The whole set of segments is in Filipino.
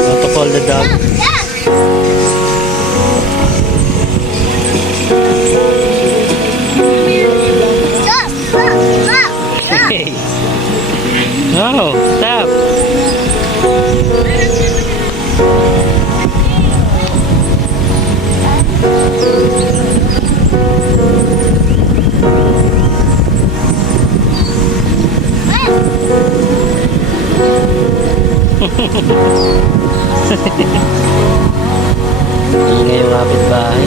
Not to call the dog. Hey. No, stop. Ingay yung kapitbahay.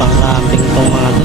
Pang-camping tong mga to.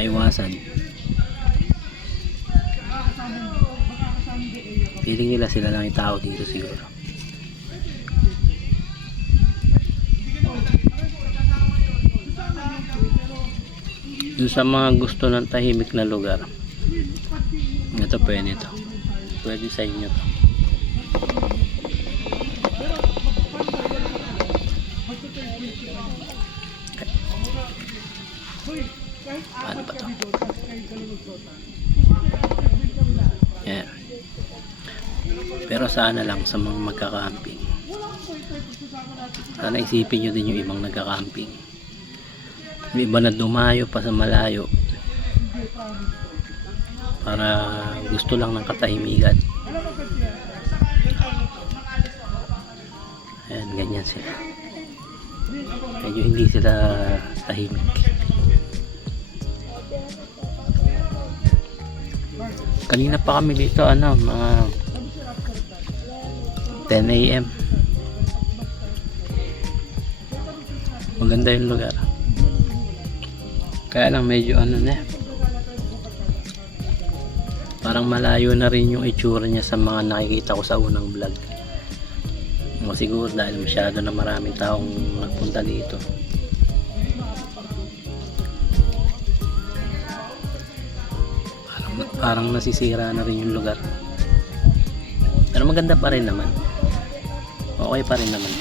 maiwasan. Feeling nila sila lang yung tao dito siguro. Doon sa mga gusto ng tahimik na lugar, ito pwede to. Pwede sa inyo to. Paano ba to? Yan. Pero sana lang sa mga magkakamping, sana isipin nyo din yung ibang nagkakamping. Yung iba na dumayo pa sa malayo para gusto lang ng katahimikan. Ayan, ganyan sila. Medyo hindi sila tahimik. Kanina pa kami dito, mga 10 AM. Maganda yung lugar. Kaya lang medyo parang malayo na rin yung itsura niya sa mga nakikita ko sa unang vlog. O siguro dahil masyado na maraming taong nagpunta dito. Parang nasisira na rin yung lugar. Pero maganda pa rin naman. Okay pa rin naman.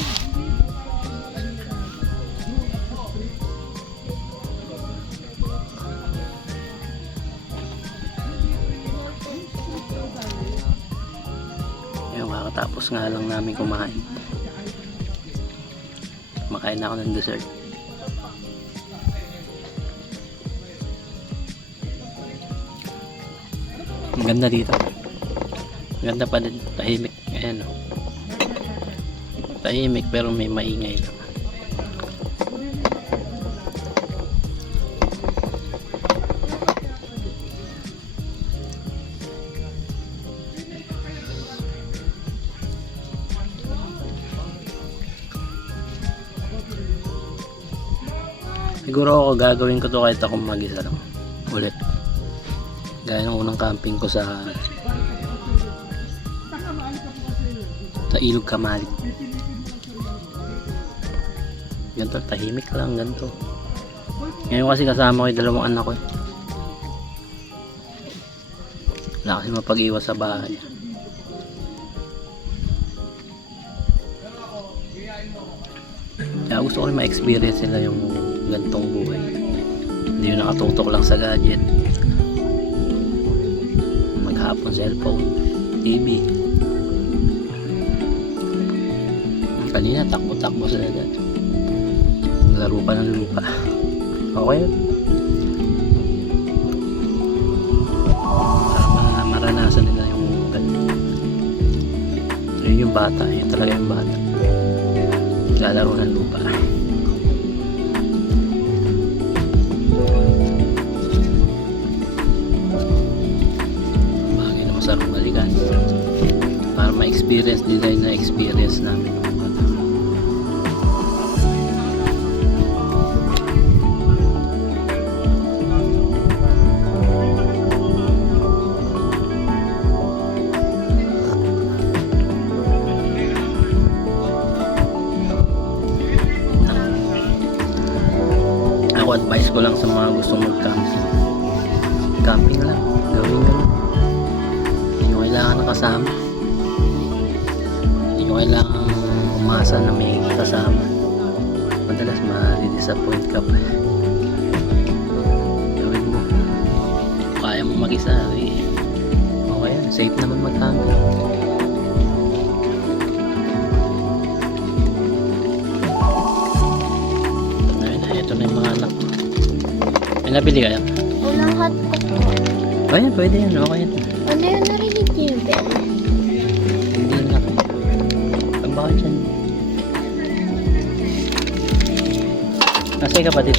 Kakatapos nga lang namin kumain. Makain na ako ng dessert. Ang ganda dito. Ganda pa din. Tahimik. Ayan o. Tahimik pero may maingay lang. Siguro ako gagawin ko to kahit ako mag-isa lang ulit, gaya ng unang camping ko sa Ilog Kamalig. Ganito, tahimik lang ganito. Ngayon kasi kasama ko yung dalawang anak ko. Wala kasi mapag-iwas sa bahay. Kaya gusto ko rin ma-experience nila yung gantong buhay. Hindi yung nakatutok lang sa gadget, maghapon cellphone, TV. Kanina takbo-takbo sa dagat, laro pa ng lupa. Okay yun. Para maranasan nila yung yun yung bata, yun talaga yung bata, lalaro ng lupa. Sarong balikan para ma-experience nila yung na-experience namin. Ako advice ko lang sa mga gustong mag-camping, camping lang, gawin ganun. Kailangan nakasama, hindi nyo kailangan umasa na may kasama. Madalas ma-disappoint ka pa. Gawin mo, kaya mo mag-isa, okay yan, safe naman mag-camping. Ito na yung mga anak. May nabili kaya? Unang hotpot ko. Ayan, pwede yan, okay yan. Ano yun, narinig niyo yung bell? Hindi na. Ang bakit yan? Nasa'y kapatid?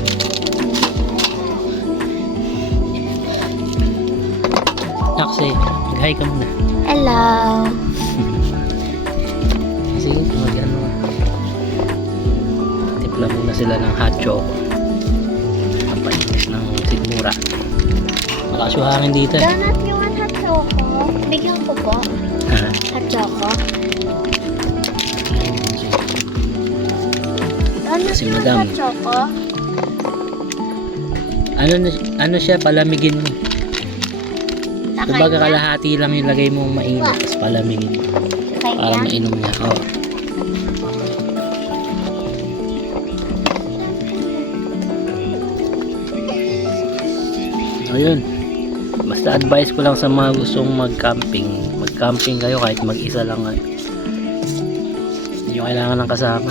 Naksay, mag-hi ka muna. Hello. Sige, mag-ano. Timpla muna sila ng hot choco. Ang painis ng sigmura. Malakas yung hangin dito. Donut yung hot choco. Bigyan ko po. Ha? Hot choco. Donut Si yung Madam. hot choco. Ano siya, palamigin mo. Kumbaga Kakain niya? kalahati lang yung lagay mong mainit, tapos palamigin mo. Kakain Para niya? mainom niya. Oo. Ayun. Basta advice ko lang sa mga gustong mag-camping. Mag-camping kayo kahit mag-isa lang kayo. Hindi nyo kailangan ng kasama.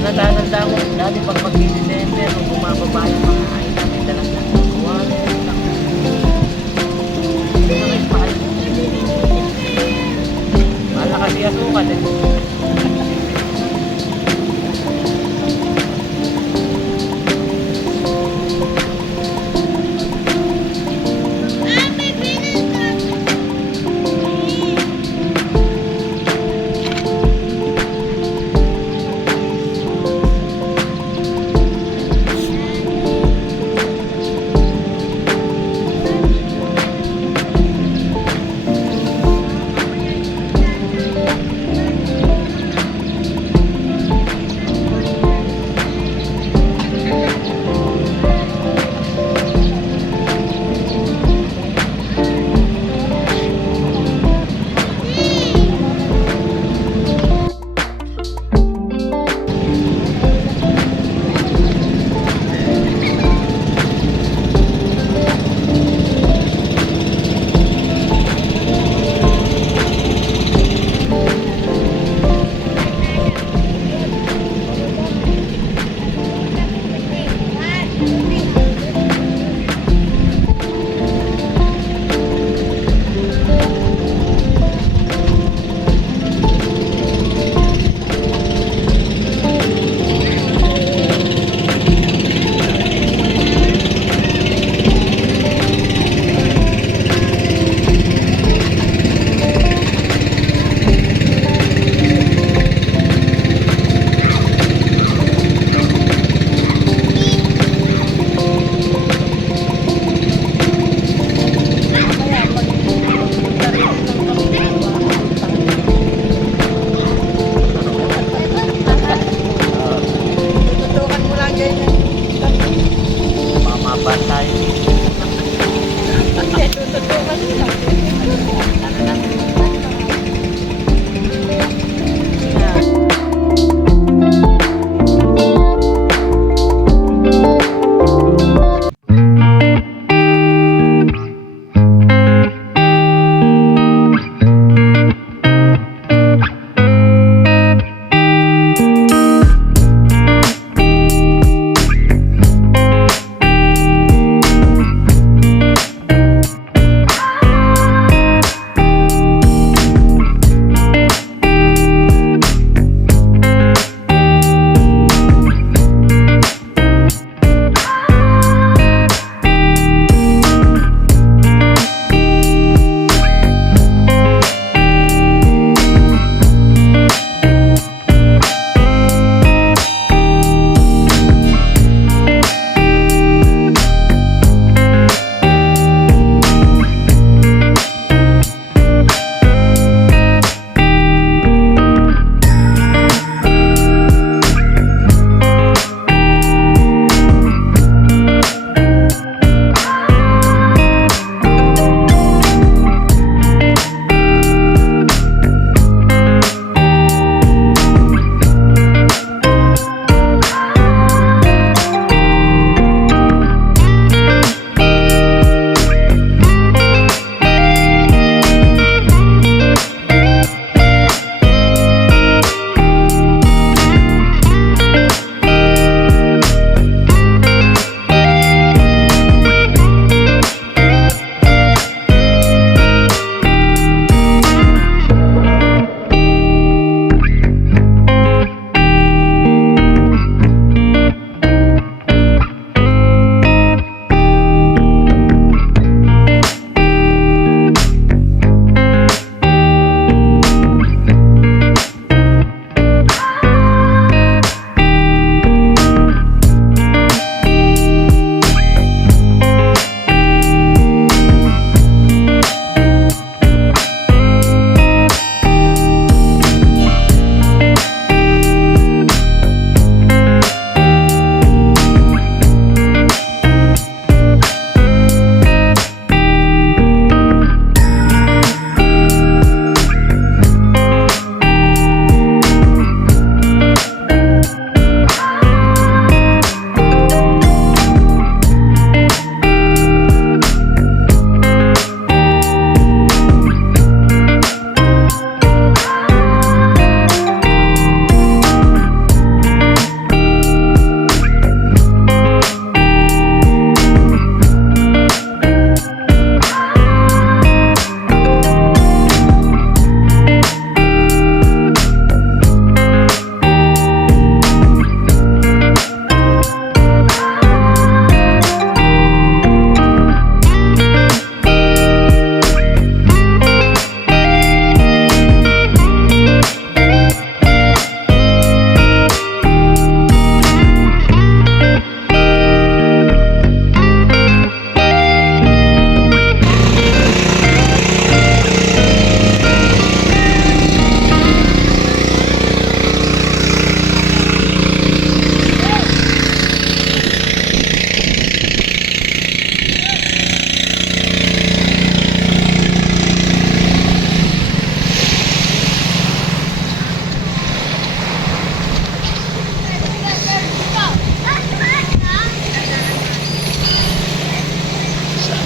Natatanda ko dati pag mag-December, nung bumababa yung mga item, may dalang lang kuwan. Mahal na kasi asukan eh.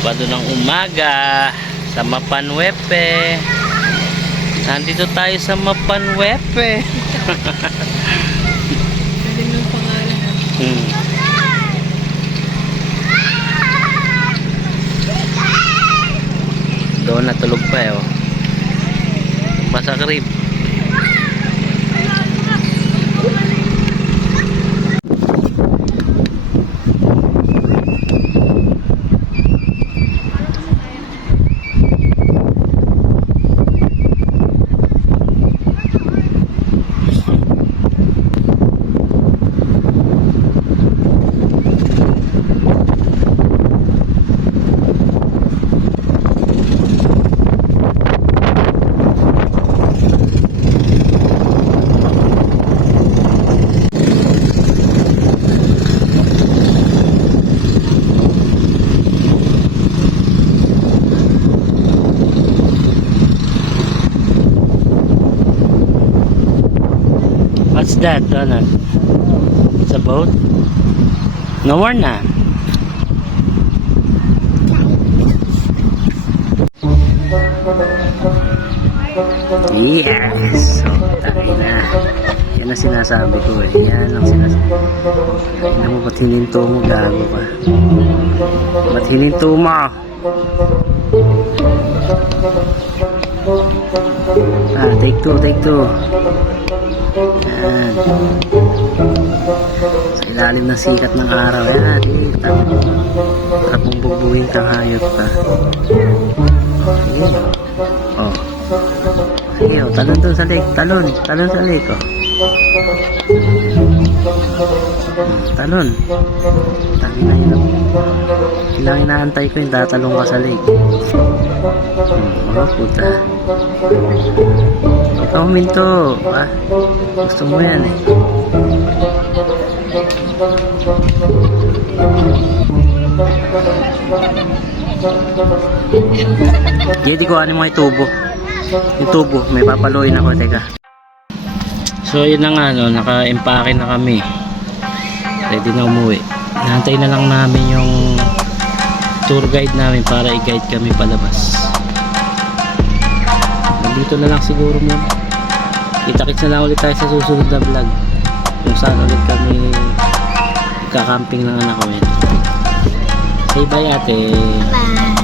Sabado ng umaga sa Mapanwepe. Nandito tayo sa Mapanwepe. Galing ng pangalan ha. Doon natulog pa eh. Oh. Masakrib. What's that, Ronald? It's a boat? No more na. Yes! So, tayo na. Yan ang sinasabi ko eh. Yan ang sinasabi ko. Alam mo, ba't hininto mo? Gago ka. Ba't hininto mo? Take two, take two. Yan. Sa ilalim ng sikat ng araw. Yan, takap mong bubuhin kang hayop ka. Ayun. Oh. Sige, oh, talon dun sa lake. Talon sa lake, oh. Talon. Tangin na yun. Ilang inaantay ko yung tatalong ka sa lake. Mga puta. Ikaw minto. Ah, gusto mo yan eh. Jadi ko ano mo yung tubo. Yung tubo, may papaluin ako, teka. So yun na nga, no, naka-empake na kami. Ready na umuwi. Nantay na lang namin yung tour guide namin para i-guide kami palabas. Nandito na lang siguro muna. Kita-kits na lang ulit tayo sa susunod na vlog. Kung saan ulit kami kakamping ng anak ko yun. Say bye ate. Bye.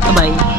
Bye bye.